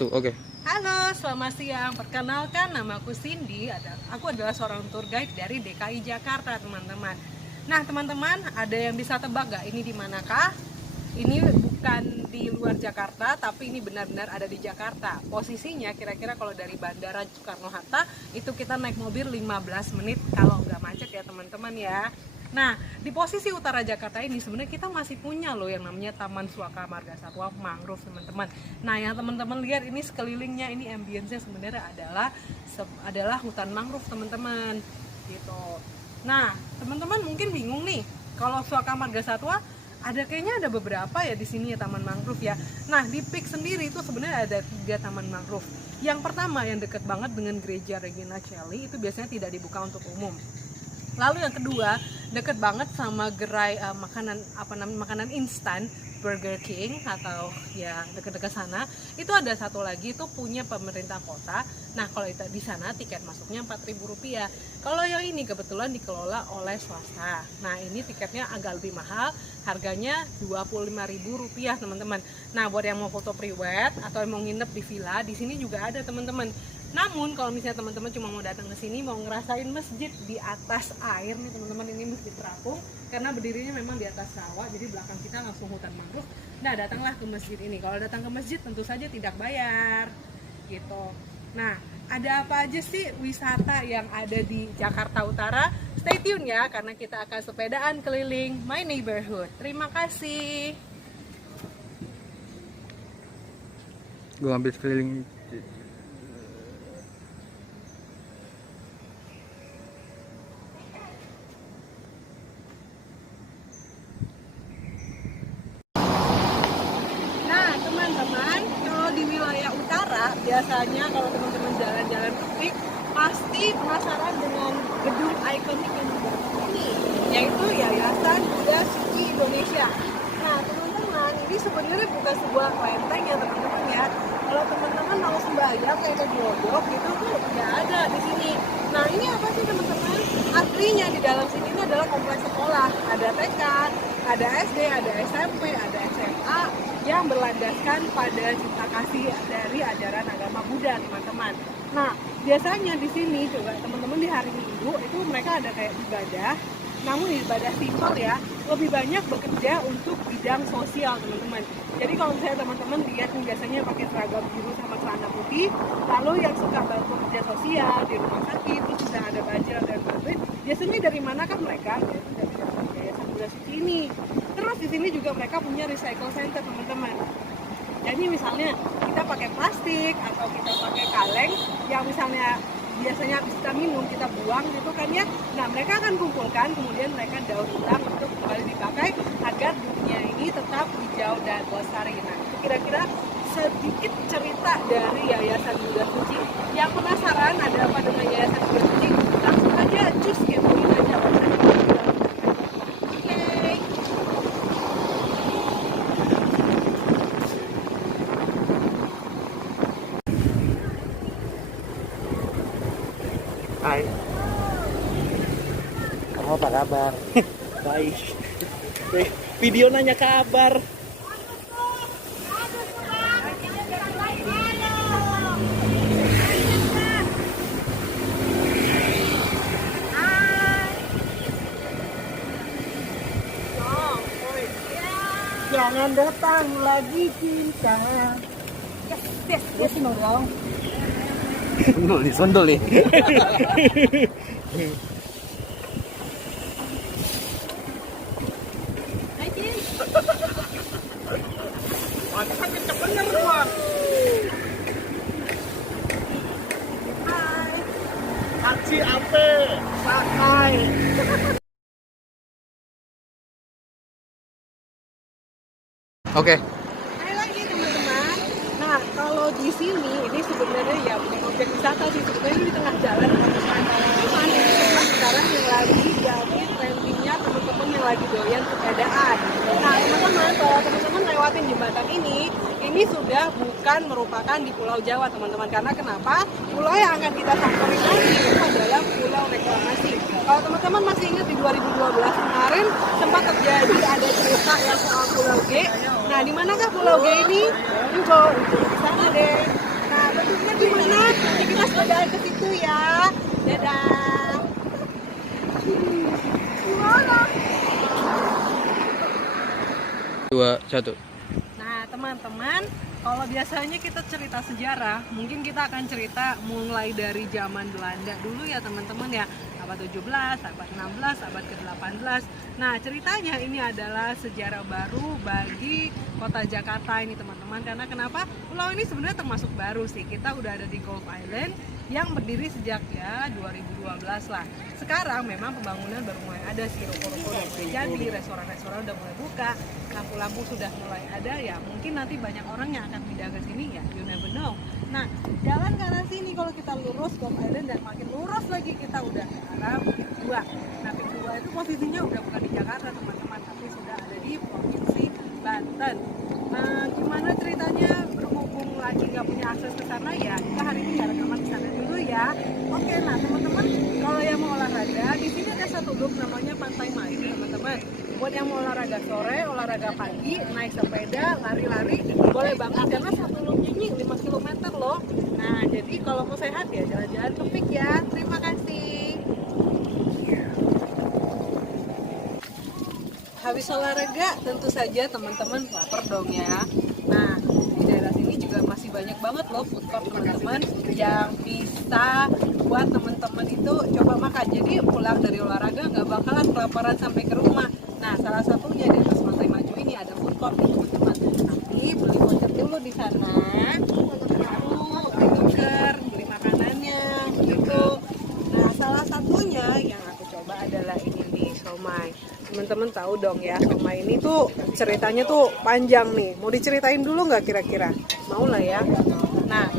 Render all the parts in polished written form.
Satu, oke. Halo, selamat siang. Perkenalkan, nama aku Cindy. Aku adalah seorang tour guide dari DKI Jakarta, teman-teman. Nah, teman-teman, ada yang bisa tebak gak ini di manakah? Ini bukan di luar Jakarta, tapi ini benar-benar ada di Jakarta. Posisinya kira-kira kalau dari Bandara Soekarno-Hatta, itu kita naik mobil 15 menit kalau nggak macet ya, teman-teman ya. Nah, di posisi utara Jakarta ini sebenarnya kita masih punya loh yang namanya Taman Suaka Marga Satwa Mangrove, teman-teman. Nah, yang teman-teman lihat ini sekelilingnya, ini ambience-nya sebenarnya adalah hutan mangrove, teman-teman. Gitu. Nah, teman-teman mungkin bingung nih, kalau Suaka Marga Satwa kayaknya ada beberapa ya di sini ya taman mangrove ya. Nah, di Peak sendiri itu sebenarnya ada 3 taman mangrove. Yang pertama yang dekat banget dengan gereja Regina Coeli itu biasanya tidak dibuka untuk umum. Lalu yang kedua, deket banget sama gerai makanan instan Burger King atau ya deket-deket sana. Itu ada satu lagi itu punya pemerintah kota. Nah, kalau itu di sana tiket masuknya Rp4.000. Kalau yang ini kebetulan dikelola oleh swasta. Nah, ini tiketnya agak lebih mahal, harganya Rp25.000, teman-teman. Nah, buat yang mau foto priwet atau yang mau nginep di villa, di sini juga ada, teman-teman. Namun kalau misalnya teman-teman cuma mau datang ke sini mau ngerasain masjid di atas air nih, teman-teman, ini masjid terapung karena berdirinya memang di atas sawah, jadi belakang kita langsung hutan mangrove. Nah, datanglah ke masjid ini. Kalau datang ke masjid tentu saja tidak bayar gitu. Nah, ada apa aja sih wisata yang ada di Jakarta Utara? Stay tune ya, karena kita akan sepedaan keliling my neighborhood. Terima kasih. Gue ambil sekeliling. Nah, teman-teman, kalau di wilayah utara, biasanya kalau teman-teman jalan-jalan ke Peak, pasti penasaran dengan gedung ikonik yang dibangun ini, yaitu Yayasan Buddha Suci Indonesia. Nah, teman-teman, ini sebenarnya bukan sebuah kelenteng ya, teman-teman ya. Kalau teman-teman mau sembahyang kayak ke Glodok, itu tuh nggak ada di sini. Nah, ini apa sih, teman-teman? Aslinya di dalam sini ini adalah kompleks sekolah. Ada TK, ada SD, ada SMP, ada SMA yang berlandaskan pada cinta kasih dari ajaran agama Buddha, teman-teman. Nah, biasanya di sini juga teman-teman di hari Minggu itu mereka ada kayak ibadah, namun ibadah simpel ya, lebih banyak bekerja untuk bidang sosial, teman-teman. Jadi kalau misalnya teman-teman lihat nih, biasanya pakai seragam biru sama celana putih, lalu yang suka bantu kerja sosial di rumah sakit, terus sudah ada baju dan duit, biasanya dari mana kan mereka? Yaitu dari Yayasan Buddha Suci ini. Terus di sini juga mereka punya recycle center, teman-teman. Jadi misalnya kita pakai plastik atau kita pakai kaleng yang misalnya biasanya habis kita minum kita buang gitu kan ya. Nah, mereka akan kumpulkan, kemudian mereka daur ulang untuk kembali dipakai agar dunia ini tetap hijau dan lestari. Nah, itu kira-kira sedikit cerita dari Yayasan Buddha Suci. Yang penasaran ada apa dengan Yayasan Buddha Suci? Langsung aja cus kepoin aja. Hai, kamu apa kabar? Baik. Video nanya kabar. Jangan datang lagi cinta. Yes, dong. Sondol nih. Bener gua. Aksi ape, sakai. Oke. Hai lagi, teman-teman. Nah, kalau di sini ini sebenarnya ya bukan objek wisata sih, sebenarnya ini di tengah jalan, teman-teman. Cuman ini tempat sekarang yang lagi jadi trendingnya teman-teman yang lagi doyan sepedaan. Nah, teman-teman, kalau teman-teman lewatin jembatan ini sudah bukan merupakan di Pulau Jawa, teman-teman. Karena kenapa? Pulau yang akan kita samperin nanti itu adalah Pulau Reklamasi. Kalau teman-teman masih ingat di 2012 kemarin sempat terjadi ada cerita yang soal Pulau G. Nah, di manakah Pulau G ini? Yuk, di sana deh. kita sepedaan ke situ ya. Dadah. Gimana? 2, 1. Nah teman-teman, kalau biasanya kita cerita sejarah, mungkin kita akan cerita mulai dari zaman Belanda dulu ya teman-teman ya, abad 17, abad 16, abad ke-18. Nah ceritanya ini adalah sejarah baru bagi kota Jakarta ini teman-teman. Karena kenapa? Pulau ini sebenarnya termasuk baru sih, kita udah ada di Gulf Island yang berdiri sejak ya 2012 lah. Sekarang memang pembangunan baru mulai ada sih, ruko-ruko udah mulai jadi, restoran-restoran udah mulai buka, lampu-lampu sudah mulai ada ya. Mungkin nanti banyak orang yang akan pindah ke sini ya, you never know. Nah, jalan ke arah sini kalau kita lurus Gulf Island dan makin lurus lagi kita udah ke arah Pik 2. Nah, Pik 2 itu posisinya udah bukan di Jakarta teman-teman, tapi sudah ada di Provinsi Banten. Nah, gimana ceritanya berhubung lagi nggak punya akses ke sana ya, kita hari ini rekaman di sana dulu ya. Oke, nah teman-teman, kalau yang mau olahraga, di sini ada satu loop namanya Pantai Mayu teman-teman. Buat yang mau olahraga sore, olahraga pagi, naik sepeda, lari-lari, boleh banget karena satu loopnya ini 5 km loh. Nah, jadi kalau mau sehat ya jalan-jalan ke Pik ya. Terima kasih. Habis olahraga tentu saja teman-teman lapar dong ya. Nah di daerah sini juga masih banyak banget loh food court teman-teman yang bisa buat teman-teman itu coba makan. Jadi pulang dari olahraga nggak bakalan kelaparan sampai ke rumah. Nah salah satunya di atas Pantai Maju ini ada food court nih teman-teman. Nanti beli voucher dulu di sana, baru beli tuker, beli makanannya gitu. Nah salah satunya yang aku coba adalah ini nih, somai. Teman-teman tahu dong ya, somai ini tuh ceritanya tuh panjang nih. Mau diceritain dulu nggak kira-kira? Mau lah ya. Nah,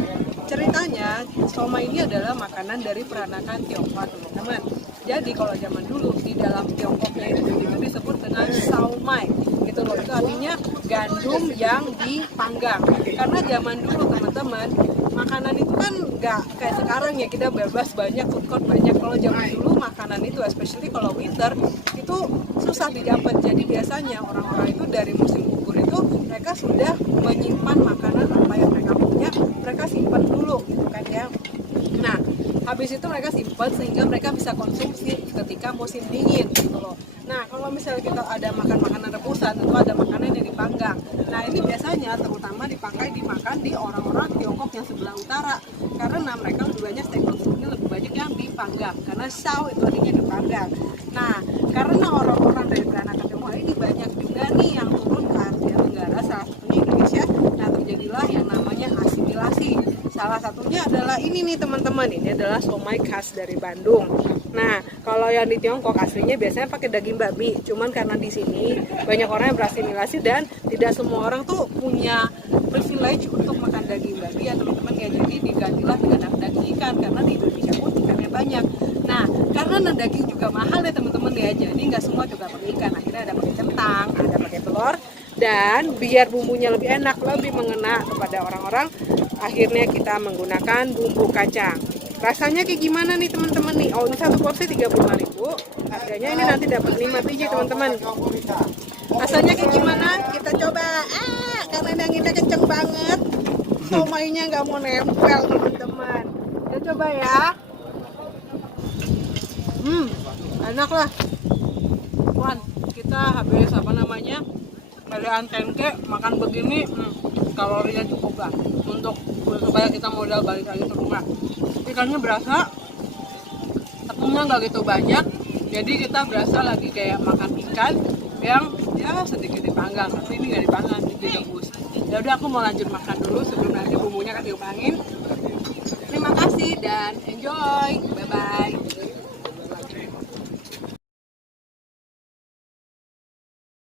ceritanya somai ini adalah makanan dari peranakan Tionghoa teman-teman. Jadi kalau zaman dulu di dalam Tiongkoknya itu disebut dengan saumai. Gitu loh, itu artinya gandum yang dipanggang. Karena zaman dulu teman-teman, makanan itu kan nggak kayak sekarang ya kita bebas banyak, food court banyak. Kalau zaman dulu makanan itu, especially kalau winter, itu susah didapat. Jadi biasanya orang-orang itu dari musim gugur itu mereka sudah menyimpan makanan apa yang mereka punya, mereka simpan dulu gitu kan ya. Nah habis itu mereka simpan sehingga mereka bisa konsumsi ketika musim dingin gitu loh. Nah kalau misalnya kita ada makan makanan rebusan, tentu ada makanan yang dipanggang. Nah ini biasanya terutama dimakan di orang-orang Tiongkok yang sebelah utara, karena mereka lebih banyak steak konsumsinya lebih banyak yang dipanggang, karena sao itu artinya dipanggang. Nah karena orang-orang dari peranakan Tionghoa ini banyak juga nih yang turun ke Asia Tenggara, salah satunya Indonesia. Nah terjadilah yang namanya asimilasi. Salah satunya adalah ini nih teman-teman, ini adalah somai khas dari Bandung. Nah kalau yang di Tiongkok aslinya biasanya pakai daging babi, cuman karena di sini banyak orang yang berasimilasi dan tidak semua orang tuh punya privilege untuk makan daging babi ya teman-teman ya. Jadi digantilah dengan daging ikan, karena di Indonesia pun ikannya banyak. Nah karena daging juga mahal ya teman-teman ya, jadi nggak semua juga pakai ikan. Akhirnya ada pakai centang, ada pakai telur, dan biar bumbunya lebih enak, lebih mengena kepada orang-orang, akhirnya kita menggunakan bumbu kacang. Rasanya kayak gimana nih teman-teman nih? Oh ini satu porsi 35.000, harganya ini nanti dapat 5 biji teman-teman. Rasanya kayak gimana? Kita coba. Karena anginnya kenceng banget, somainya nggak mau nempel teman-teman. Kita coba ya. Enak lah. Wan, kita habis lelehan tenke makan begini, kalorinya cukup lah untuk supaya kita modal balik lagi ke rumah. Ikannya berasa, tepungnya nggak gitu banyak, jadi kita berasa lagi kayak makan ikan yang ya sedikit dipanggang, tapi ini nggak dipanggang, ini direbus. Ya udah aku mau lanjut makan dulu sebelum nanti bumbunya ketiup angin. Terima kasih dan enjoy, bye bye.